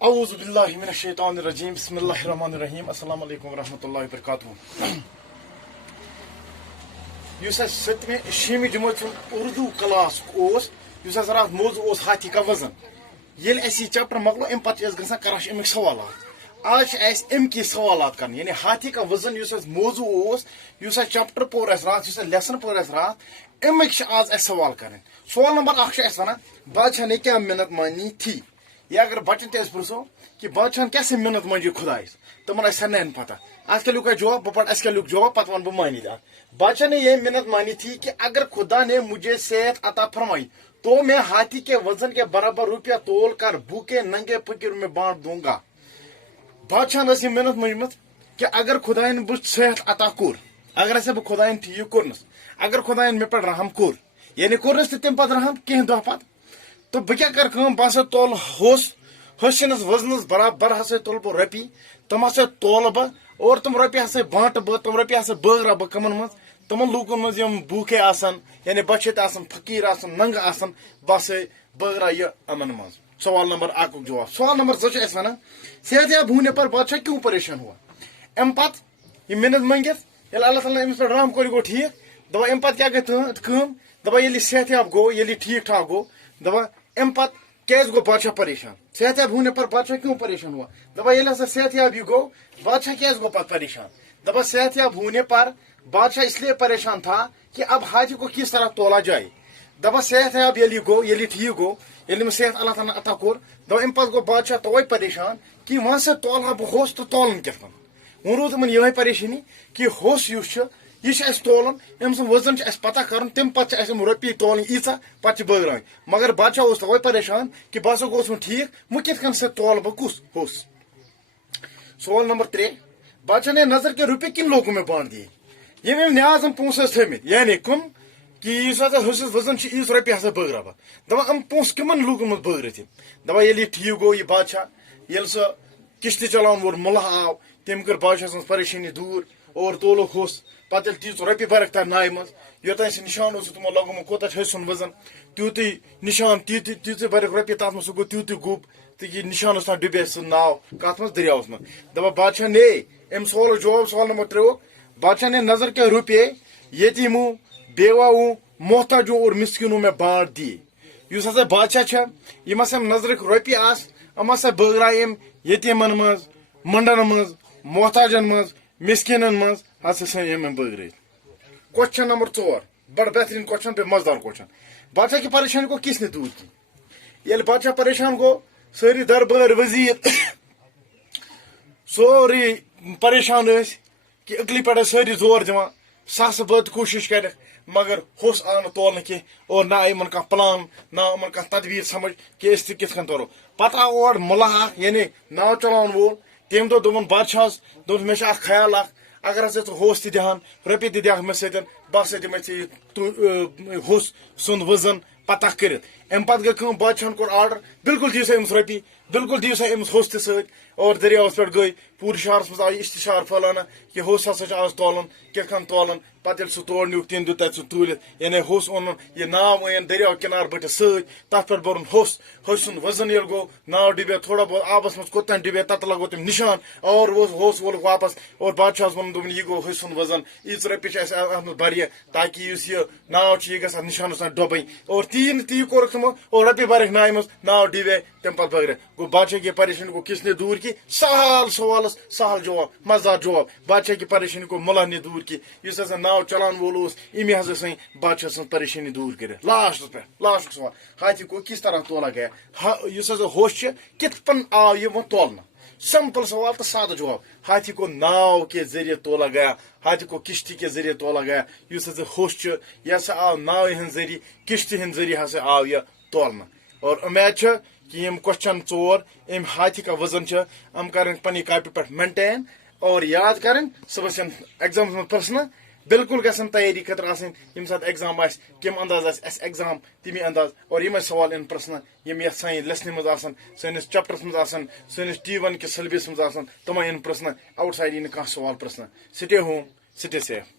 اعوذ باللہ من الشیطان الرجیم بسم اللہ الرحمن الرحیم السلام علیکم ورحمۃ اللہ وبرکاتہ. یس ستمہ شیمہ جماعت اردو کلاس اس رات موضوع ہاتھی کا وزن یل اس یہ چیپٹر مکلو ام پتہ گژھان کران امک سوالات آج ام کی سوالات کرنے یعنی ہاتھی کا وزن اس موضوع اس چیپٹر پور اس رات اس لیسن پور اس رات امک آج اس سوال کریں. سوال نمبر 1 ونان بادشاہ نے کیا منت مانی تھی. یہ اگر بچن تیز پرسو کہ بادشاہ کیسے منت مانجی خدائس تمن سارن پتہ ات کیا لکھ جواب بہ پڑھ اس کیا لکھ جواب پتہ ون بہ مانی دار. بادشاہ نے یہ منت مانی تھی کہ اگر خدا نے مجھے صحت عطا فرمائی تو میں ہاتھی کے وزن کے برابر روپیہ تول کر بھوکے ننگے فقیر میں بانٹ دوں گا. بادشاہ نے یہ منت مجمت کہ اگر خدا نے بہ صحت عطا کور اگر ہسا بہ خدا ٹھیک کورنس اگر خدا مے پہ رحم کور یعنی کورنس تم پتہ رحم کھین دہ پتہ تو بہ کیا کر بہ ہسا تول حسنس وزنس برابر ہسا تل بہ رۄپیہِ تم ہسا تول بہ اور تم رۄپیہِ ہسا بانٹ بہ تم رۄپیہِ ہسا بٲگرا بہ کمن مز تمن لوکن مز یم بھوکے آسن یعنی بچت آسن فقیر آسن ننگ آسن بہ ہسا بٲگرا یہ امن مز. سوال نمبر 1 جواب. سوال نمبر 2 اس ونان صحت یاب ہونے پر بادشاہ کیوں پریشان ہوا. ام پت یہ منت منگت یل اللہ تعالیٰ امس پہ رحم کور گو ٹھیک دپا ام پت کیا گئی کٲم دپا ییٚلہِ صحت یاب گو ییٚلہِ ٹھیک ٹھاک گو دپا ام پت کیٛازِ گو بادشاہ پریشان. صحت یاب ہونے پر بادشاہ کیوں پریشان ہوا. دپا ییٚلہِ ہسا صحت یاب یہ گو بادشاہ کیٛازِ گو پتہ پریشان. دپا صحت یاب ہونے پر بادشاہ اس لیے پریشان تھا کہ اب ہاتھی کو کس طرح تولا جائے. دپا صحت یاب ییٚلہِ گو ییٚلہِ ٹھیک گو ییٚلہِ صحت اللہ تعالیٰ عطا کور دپا ام پتہٕ گو بادشاہ توے پریشان کہ وہاں سے تولہا بہ ہوس تو تولن کت کن. ون روٗد تمن یہ پریشانی کہ ہوس یُس یہ تولن ام سن وزن اس پتہ کرن تم پتہ رۄپیہِ تولن ییٖژاہ پتہ بٲگراوٕنۍ مگر بادشاہ اوس توے پریشان کہ بہ ہسا گوس ٹھیک وۄنۍ کت کن سے تول بہ کس ہوس. سوال نمبر 3 بادشاہ نے نظر کے روپیے کن لوگوں میں بانٹ دیے. یم نیازم پونسہٕ تھمت یعنی کم کہ اس حصس وزن ییٖژ رۄپیہِ ہسا بٲگرا بہ دپا ام پونسہٕ کمن لوکن مز بٲگرتھ دپا ییٚلہِ یہ ٹھیک گو یہ بادشاہ ییٚلہِ سہ کشتی چلاون وول مُلہ آو تم کر بادشاہ سن پریشانی دور اور تولُکھ ہوس پتہ ییٚلہِ تیٖژ رۄپیہِ برکھ تر نایہِ منٛز یوٚتانۍ سُہ نشان اوس تمو لگومُت کوتاہ چھُ سُنٛد وزن تیوٗتٕے نشان تیٖژٕے برکھ رۄپیہِ تتھ منٛز سُہ گوٚو تیوٗتٕے گوٚب تہٕ یہِ نشان اوس تام ڈُبے سُہ ناو کتھ منٛز دریاوس منٛز. دپا بادشاہ نے امہِ سوالُک جواب سوال نمبر 3 بادشاہ نے نظر کے روپیے یتیموں بیواؤں محتاجوں اور مسکینوں میں بانٹ دیے. یُس ہسا بادشاہ چھِ یم ہسا نظرک رۄپیہِ آس ام ہسا بٲگراے یم یتیمن منٛز منڈن منٛز محتاجن منٛز مسکینن منٛز ہسا سن یم بٲگرٲیِتھ. کوشچن نمبر 4 بڑا بہترین کوشچن پہ مزدار کوشچن. بادشاہ کی پریشانی کو کس نے دور کی. ییٚلہِ بادشاہ پریشان گو سٲری دربار وزیر سورُے پریشان کہ اکلی پہ سٲری زور دِوان ساسہٕ بد کوشش کرکھ مگر ہوس آو نہٕ تولنہٕ کینٛہہ اور نہ آیہِ یِمن کانٛہہ پلان نہ آو یِمن کانٛہہ تدبیر سمجھ کہ أسۍ تہِ کِتھ کٔنۍ تولو. پتہٕ آو اور مُلہ اکھ یعنی ناو چلاون وول تٔمۍ دوٚپُن بادشاہس دوٚپُن مےٚ چھُ اکھ خیال اکھ اگر ہسا ژٕ ہوس تہِ دِہان رۄپیہِ تہِ دِہکھ مےٚ سۭتۍ بہٕ ہسا دِمے ژےٚ ہوس سُنٛد وزن پتہ کٔرِتھ. امہِ پتہٕ گٔے کٲم بادشاہن کوٚر آرڈر بالکل دِیِو سا أمِس رۄپیہِ بالکل دِیِو سا أمِس ہوس تہِ سۭتۍ اور دریاوس پٮ۪ٹھ گٔے پوٗرٕ شہرس منٛز آیہِ اشتشار پھٔہلاونہٕ کہ ہوس ہسا چھُ آز تولُن کِتھ کٔنۍ تولن. پتہٕ ییٚلہِ سُہ تور نیوٗکھ تٔمۍ دیُت تتہِ سُہ توٗلِتھ یعنی ہوس اوٚنُن یہِ ناو أنۍ دریاو کنار بٔٹھِس سۭتۍ تتھ پٮ۪ٹھ بوٚرُن ہوس ہوسہِ سُنٛد وزن ییٚلہِ گوٚو ناو ڈُبے تھوڑا بہت آبس منٛز کوٚت تام ڈُبے تتھ لگوو تٔمۍ نشان اور ہوس وولُکھ واپس اور بادشاہس ووٚنُن دوٚپُن یہِ گوٚو ہوسہِ سُنٛد وزن ییٖژ رۄپیہِ چھِ اسہِ اتھ منٛز برِ تاکہ یُس یہِ ناو چھُ یہِ گژھِ اتھ نشانس تام ڈۄبٕنۍ اور تی کوٚرُکھ تِمو اور رۄپیہِ برکھ ناوِ منٛز ناو ڈُبے تمہِ پتہٕ بٲگرے. گوٚو بادشاہ کی پریشانی کو کس نے دور کی. سہل سوالس سہل جواب مزدار جواب. بادشاہ کی پریشانی کو مُلہ نے دور کی. یُس ہسا ناو چلاون وول اوس امی ہسا سن بادشاہ سن پریشانی دور کٔرِتھ. لاسٹس پہ لاسٹُک سوال ہاتھی کو کس طرح تولا گیا. یُس ہسا ہوش چھُ کِتھ پٲٹھۍ آو یہِ وۄنۍ تولنہٕ. سمپل سوال تو سادہ جواب. ہاتھی کو ناو کے ذریعے تولا گیا ہاتھی کو کشتی کے ذریعے تولا گیا. یُس ہسا ہوش چھُ یہِ ہسا آو ناوِ ہٕنٛدۍ ذریعے کشتی ہٕنٛدۍ ذریعے ہسا آو یہِ تولنہٕ. اور امید چھِ کہ یم کوشچن 4 ام ہاتھی کا وزن چھِ ام کرن پننہِ کاپی پٮ۪ٹھ مینٹین اور یاد کرن صبحس ایگزامس منٛز پرژھنہٕ بالکل گژھن تیاری خٲطرٕ آسٕنۍ ییٚمہِ ساتہٕ ایگزام آسہِ کمہِ انداز آسہِ اسہِ ایگزام تمی انداز اور یِمے سوال یِن پرژھنہٕ یِم یتھ سانہِ لیسنہِ منٛز آسن سٲنِس چیپٹرس منٛز آسن سٲنِس T1 کِس سیلبس منٛز آسن تِمے یِن پرژھنہٕ آوُٹ سایڈ یی نہٕ کانٛہہ سوال پرژھنہٕ. سٹے ہوم سٹے سیف.